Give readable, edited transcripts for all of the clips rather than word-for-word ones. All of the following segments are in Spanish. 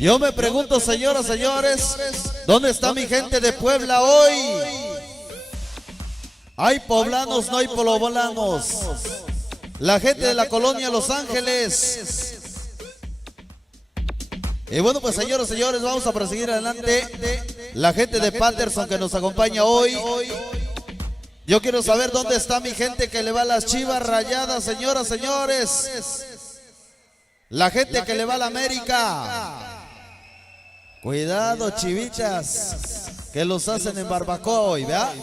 Yo me pregunto, señoras, señores, ¿dónde está mi gente de Puebla hoy? ¿Hay poblanos, no hay poblanos? La gente de la colonia Los Ángeles. Y bueno, pues señoras, señores, vamos a proseguir adelante. La gente de Patterson que nos acompaña hoy. Yo quiero saber dónde está mi gente que le va a las Chivas Rayadas, señoras, señores. La gente que le va a la América. Cuidado, chivitas, que los hacen en barbacoa hoy, ¿verdad?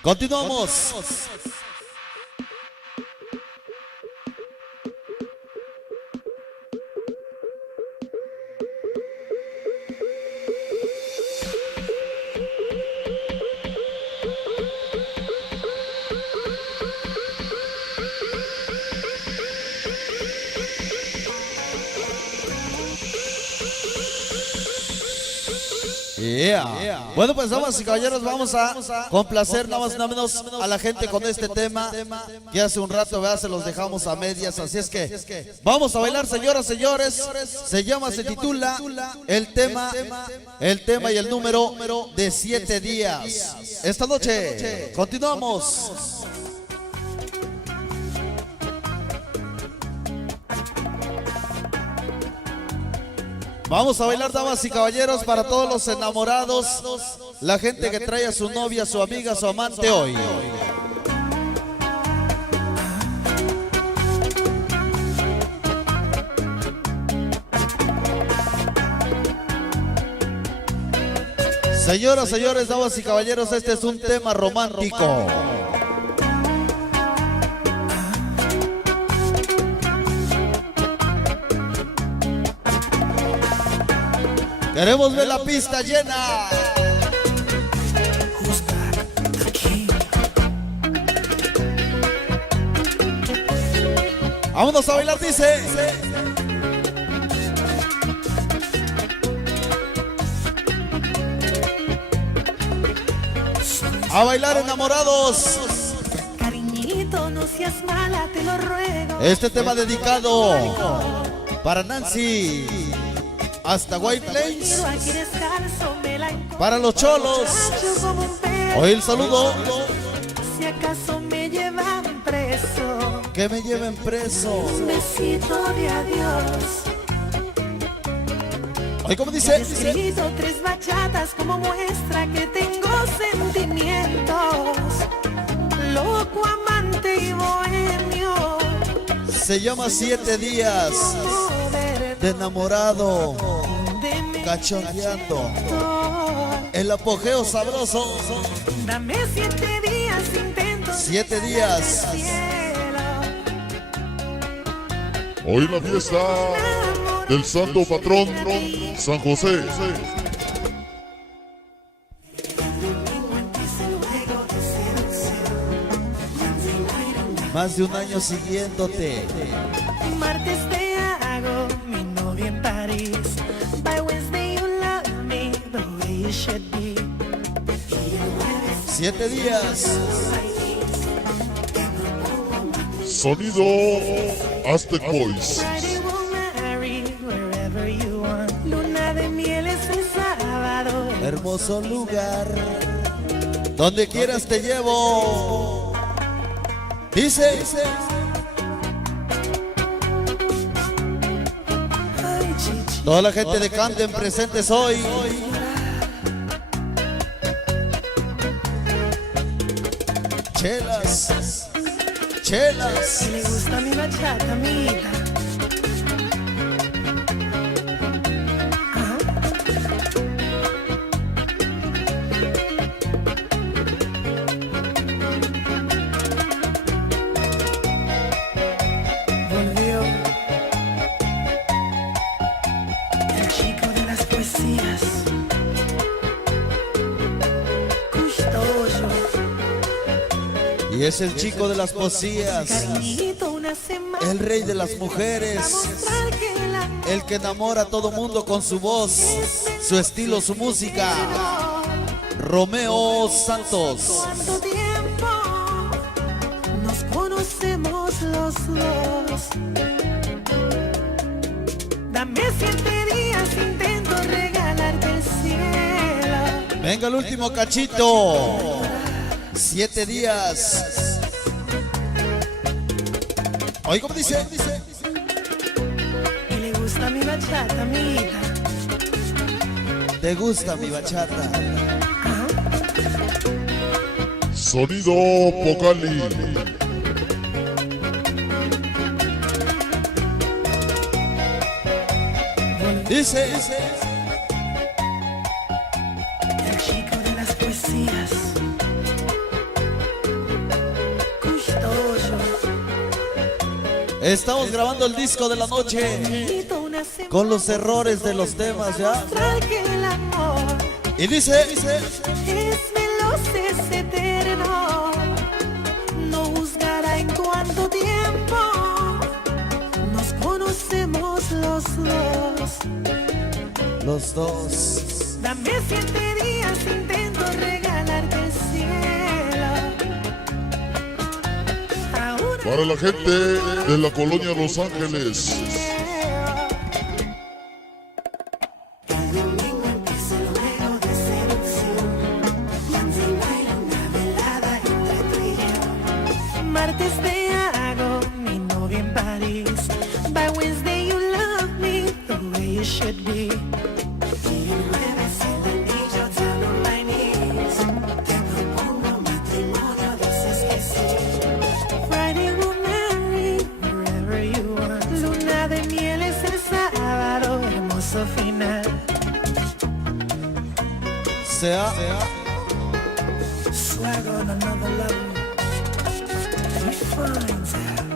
Continuamos. Yeah. Bueno, pues damas y caballeros, vamos a complacer nada más nada menos a la gente con este tema que hace un rato, ¿verdad? Se los dejamos a medias, así es que vamos a bailar, señoras, señores. Se titula el tema y el número de 7 días. Esta noche continuamos. Vamos a bailar, damas y caballeros, para todos los enamorados, la gente que trae a su novia, a su amiga, a su amante hoy. Señoras, señores, damas y caballeros, este es un tema romántico. Queremos ver la pista llena. Vámonos a bailar, dice. A bailar, enamorados. Cariñito, no seas mala, te lo ruego. Este tema dedicado para Nancy hasta White Plains, para los cholos. Hoy el saludo. Si acaso me llevan preso, que me lleven preso. Un besito de adiós. Hoy, como dice, he escrito 3 bachatas como muestra que tengo sentimientos. Loco, amante y bohemio. Se llama 7 días de enamorado, cachondeando, el apogeo sabroso. Dame 7 días, intento 7 días. Hoy la fiesta del santo patrón San José. Más de un año siguiéndote. Martes te hago mi novia en París. By Wednesday you love me the way you should be. 7 días. Sonido Aztec Boys. Friday we'll marry wherever you want. Luna de miel es el sábado. Hermoso lugar, donde quieras te llevo. Dice. Toda la gente de Camden presentes hoy. Chelas, chelas. Me gusta mi bachata, amiguita. Volvió el chico de las poesías, Custodio. Y es el chico de las poesías, Cariñito, una semana, el rey de las mujeres, mostrar que el amor el que enamora a todo mundo con su voz, su estilo, su música. Romeo Santos. ¿Cuánto tiempo nos conocemos los dos? Dame 7 días, intento regalarte el cielo. Venga el último cachito. 7 días. Oye, ¿cómo dice? Y le gusta mi bachata, amiguita. ¿Te gusta mi bachata? Sonido Pocali. Dice. El chico de las poesías. Gustoso. Estamos grabando el disco de la noche con los errores de los temas, ¿ya? Que el amor Y dice. es veloz, es eterno. No juzgará en cuánto tiempo nos conocemos los dos. Los dos. Dame 7 días, intento regalarte el cielo. Ahora Para la gente de la colonia Los Ángeles. el domingo empieza el juego de seducción. Monday night, una velada entre tú y yo. Martes te hago mi novia en París. By Wednesday you love me the way you should be. Y el jueves en el anillo down on my knees. Te propongo matrimonio, dices que sí. Friday we'll marry wherever you want. Luna de miel es el sábado, hermoso final. Sea. Swag on another level. He finds out.